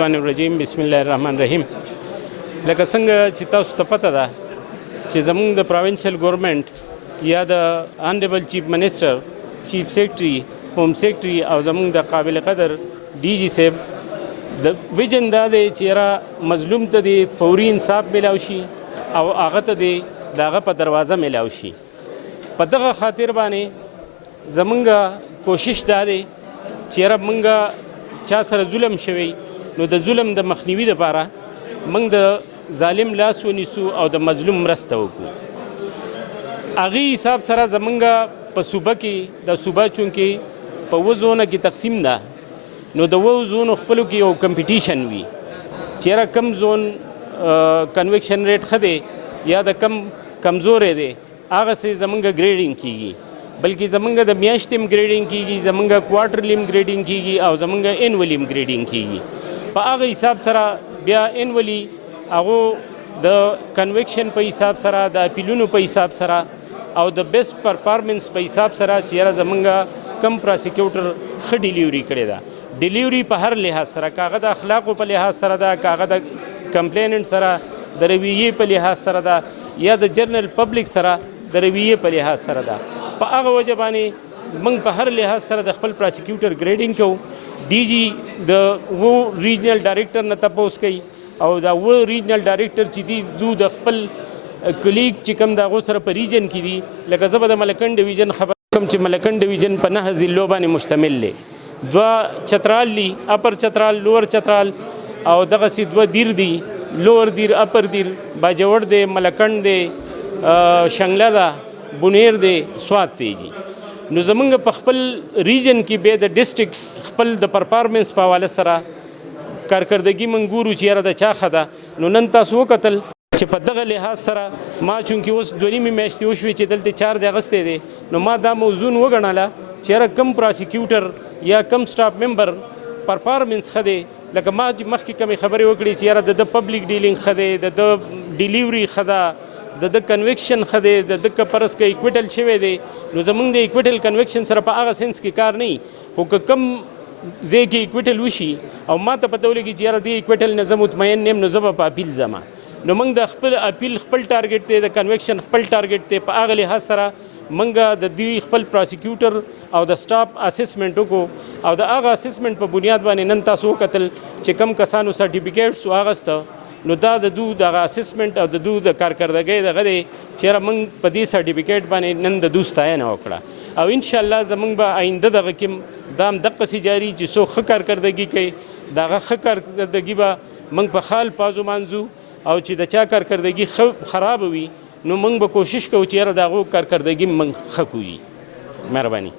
الشیطان الرجیم بسم الله الرحمن الرحیم. لکه څنګه چې تاسو ته پته ده چې زموږ د پروینشل ګورنمنت یا د آنریبل چیف منسټر، چیف سیکرټري، ہوم سیکرټري او زموږ د قابل قدر ډي جي صاحب د ویژن دا دی چې یاره مظلوم ته د فوري انصاف میلاو شي او هغه ته د هغه په دروازه میلاو شي. په دغه خاطر باندې زموږ کوشش دا دی چې یاره موږ چا سره ظلم شوی نو د ظلم د مخنیوي لپاره موږ د ظالم لاس ونیسو او د مظلوم مرسته وکړو. هغې حساب سره زموږ په صوبه کې د صوبه چونکې په اووه زونه کې تقسیم ده نو د اووه زونو خپلو کې یو کمپټیشن وي چې یاره کم زون کنویکشن ریټ ښه دی یا د کم کمزوری دی هغسې زموږ ګریډینګ کیږي، بلکې زمونږ د میاشتې هم ګریډینګ کیږي، زمونږ کوارټرلی هم ګریډینګ کیږي او زمونږ انولی هم ګریډینګ کیږي. په هغه حساب سره بیا انولی هغو د کنویکشن په حساب سره، د اپیلونو په حساب سره او د بیسټ پرفارمنس په حساب سره چې یاره زمونږ کم پراسیکیوټر ښه ډیلیوري کړې ده. ډیلیوري په هر لحاظ سره، که هغه د اخلاقو په لحاظ سره ده، که هغه د کمپلیننټ سره د رویې په لحاظ سره ده یا د جنرل پبلک سره د رویې په لحاظ سره ده. په هغه وجه باندې موږ په هر لحاظ سره د خپل پراسیکیوټر ګریډینګ کوو. ډي جي د اووه ریجنل ډایرکټر نه تپوس کوي او دا اووه ریجنل ډایرکټر چې دي دو د خپل کلیګ چې کوم د هغو سره په ریجن کې دي، لکه زه به د ملکن ډویژن خبر کوم چې ملکن ډویژن په 9 ضلعو باندې مشتمل دی. دوه چترال دي، اپر چترال، لوور چترال او دغسې دوه دیر دي، لوور دیر، اپر دیر، باجوړ دی، ملکن دی، شنګله ده، بونیر دی، سوات دی جی. نو زمونږ په خپل ریجن کې بیا د ډسټرک خپل د پرفارمنس په حواله سره کارکردګي موږ ګورو چې یاره د چا ښه ده. نو نن تاسو وکتل چې په دغه لحاظ سره ما چونکې اوس 2 نیمې میاشتې وشوې چې دلته چارج اخیستی دی، نو ما دا موضوع وګڼله چې یاره کم پراسیکیوټر یا کم سټاف ممبر پرفارمنس ښه دی. لکه ما چې مخکې کمې خبرې وکړې چې یاره د پبلک ډیلینګ ښه دی، د ډیلیوري ښه ده، د کنویکشن ښه دی، د که پرس که ایکویټل شوی دی. نو زمونږ د ایکویټل کنویکشن سره په هغه سنس کې کار نه وي، خو که کم ځای کې ایکویټل وشي او ما ته پته ولګي چې یاره دې ایکویټل نه زه مطمئن یم نو زه به په اپیل ځم. نو موږ د خپل اپیل خپل ټارګټ دی، د کنویکشن خپل ټارګټ دی. په هغه لحاظ سره موږ د دوی خپل پراسیکیوټر او د سټاف اسسمنټ وکړو او د هغه اسسمنټ په بنیاد باندې نن تاسو وکتل چې کم کسانو سرټیفیکیټس واغسته، نو دا د دو دغه اسسمنټ او د دو د کارکردګۍ دغه دی چې یاره موږ په دې سرټیفیکیټ باندې نن د دو ستاینه وکړه او انشاءالله زموږ به آینده دغه کې دا هم دقسې جاري چې څوک ښه کارکردګي کوي د هغه ښه کارکردګي به موږ په خال پازو مانځو او چې د چا کارکردګي خراب وي نو موږ به کوشش کوو چې یاره د هغو کارکردګي موږ ښه کوي. مهرباني.